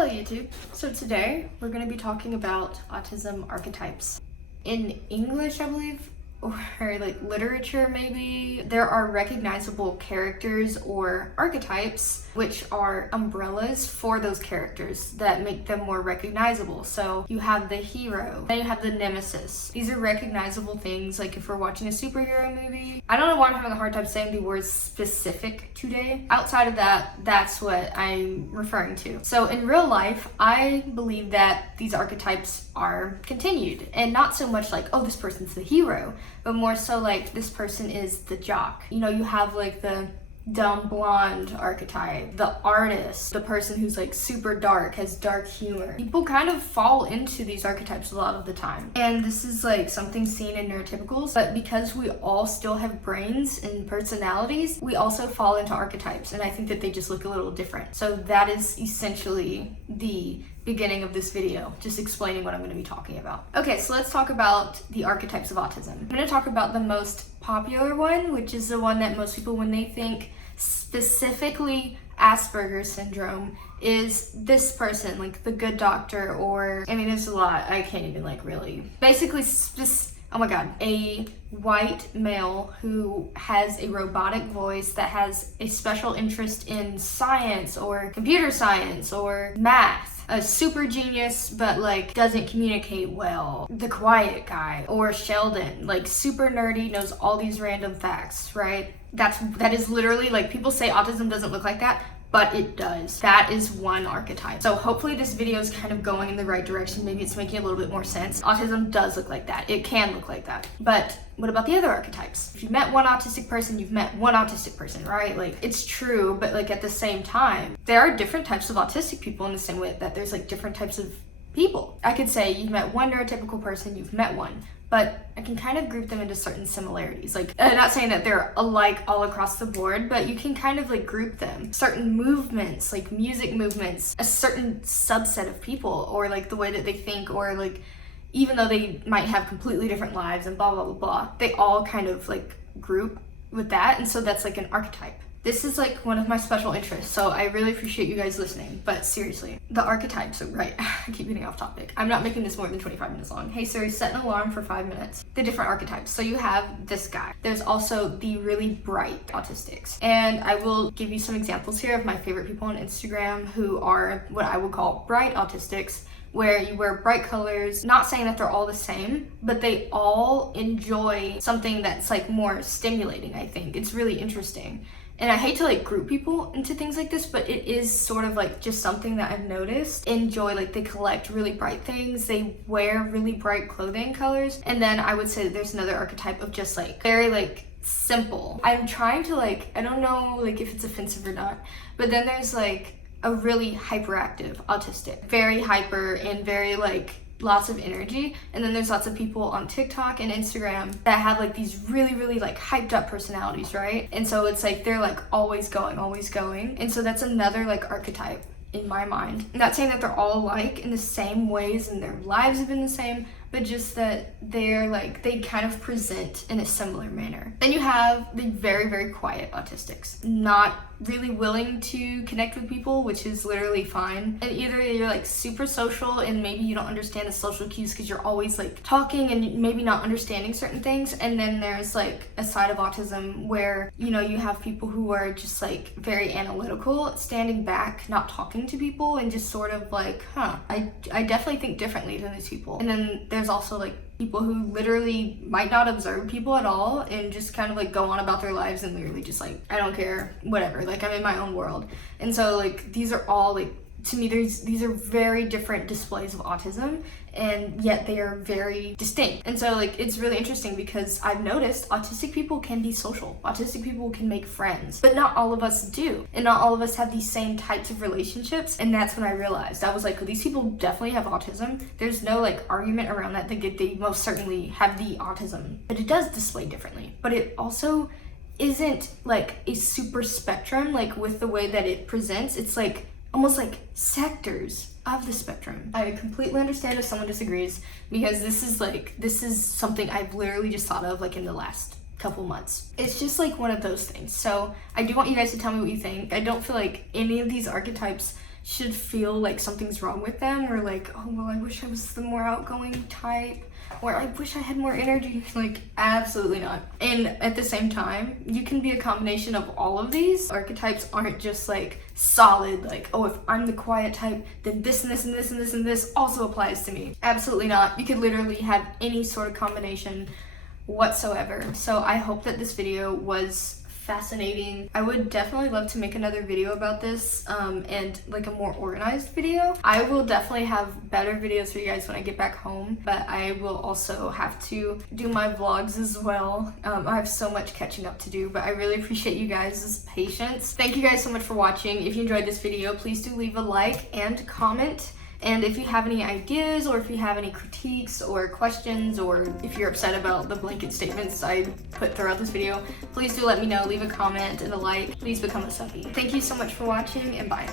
Hello YouTube. So today we're going to be talking about autism archetypes. In English, I believe, or like literature maybe, there are recognizable characters or archetypes which are umbrellas for those characters that make them more recognizable. So you have the hero, then you have the nemesis. These are recognizable things, like if we're watching a superhero movie. I don't know why I'm having a hard time saying the word specific today. Outside of that, that's what I'm referring to. So in real life, I believe that these archetypes are continued, and not so much like, oh, this person's the hero, but more so like this person is the jock. You know, you have like the dumb blonde archetype, the artist, the person who's like super dark, has dark humor. People kind of fall into these archetypes a lot of the time, and this is like something seen in neurotypicals, but because we all still have brains and personalities, we also fall into archetypes, and I think that they just look a little different. So that is essentially the beginning of this video, just explaining what I'm going to be talking about. Okay, so let's talk about the archetypes of autism. I'm going to talk about the most popular one, which is the one that most people, when they think specifically Asperger's syndrome, is this person, like the good doctor, or, I mean, there's a lot, I can't even like really. Basically, oh my god, a white male who has a robotic voice that has a special interest in science or computer science or math. A super genius, but like doesn't communicate well. The quiet guy, or Sheldon, like super nerdy, knows all these random facts, right? That is literally, like, people say autism doesn't look like that, but it does. That is one archetype. So hopefully this video is kind of going in the right direction. Maybe it's making a little bit more sense. Autism does look like that. It can look like that. But what about the other archetypes? If you've met one autistic person, you've met one autistic person, right? Like, it's true, but like at the same time, there are different types of autistic people in the same way that there's like different types of people. I could say you've met one neurotypical person, you've met one, but I can kind of group them into certain similarities. Like, I'm not saying that they're alike all across the board, but you can kind of like group them. Certain movements, like music movements, a certain subset of people, or like the way that they think, or like, even though they might have completely different lives and blah, blah, blah, blah, they all kind of like group with that. And so that's like an archetype. This is like one of my special interests, so I really appreciate you guys listening, but seriously, the archetypes, right, I keep getting off topic. I'm not making this more than 25 minutes long. Hey Siri, set an alarm for 5 minutes. The different archetypes. So you have this guy. There's also the really bright autistics. And I will give you some examples here of my favorite people on Instagram who are what I would call bright autistics, where you wear bright colors. Not saying that they're all the same, but they all enjoy something that's like more stimulating, I think. It's really interesting. And I hate to like group people into things like this, but it is sort of like just something that I've noticed. Enjoy, like, they collect really bright things, they wear really bright clothing colors. And then I would say that there's another archetype of just like very like simple. I'm trying to like, I don't know like if it's offensive or not, but then there's like a really hyperactive autistic, very hyper and very like lots of energy. And then there's lots of people on TikTok and Instagram that have like these really, really like hyped up personalities, right? And so it's like they're like always going. And so that's another like archetype in my mind. I'm not saying that they're all alike in the same ways and their lives have been the same, but just that they're like, they kind of present in a similar manner. Then you have the very, very quiet autistics. Not really willing to connect with people, which is literally fine. And either you're like super social and maybe you don't understand the social cues because you're always like talking and maybe not understanding certain things. And then there's like a side of autism where, you know, you have people who are just like very analytical, standing back, not talking to people, and just sort of like, I definitely think differently than these people. And then there's also like people who literally might not observe people at all and just kind of like go on about their lives and literally just like, I don't care, whatever, like I'm in my own world. And so like these are all like, to me, these are very different displays of autism, and yet they are very distinct. And so like it's really interesting because I've noticed autistic people can be social. Autistic people can make friends, but not all of us do. And not all of us have these same types of relationships. And that's when I realized, I was like, well, these people definitely have autism. There's no like argument around that. They most certainly have the autism, but it does display differently. But it also isn't like a super spectrum, like with the way that it presents. It's like almost like sectors of the spectrum. I completely understand if someone disagrees, because this is something I've literally just thought of like in the last couple months. It's just like one of those things. So I do want you guys to tell me what you think. I don't feel like any of these archetypes should feel like something's wrong with them, or like, oh well, I wish I was the more outgoing type, or I wish I had more energy. Like, absolutely not. And at the same time, you can be a combination of all of these. Archetypes aren't just like solid, like, oh, if I'm the quiet type, then this and this and this and this and this also applies to me. Absolutely not. You could literally have any sort of combination whatsoever. So I hope that this video was fascinating. I would definitely love to make another video about this, and like a more organized video. I will definitely have better videos for you guys when I get back home, but I will also have to do my vlogs as well. I have so much catching up to do, but I really appreciate you guys' patience. Thank you guys so much for watching. If you enjoyed this video, please do leave a like and comment. And if you have any ideas, or if you have any critiques or questions, or if you're upset about the blanket statements I put throughout this video, please do let me know. Leave a comment and a like. Please become a subby. Thank you so much for watching, and bye.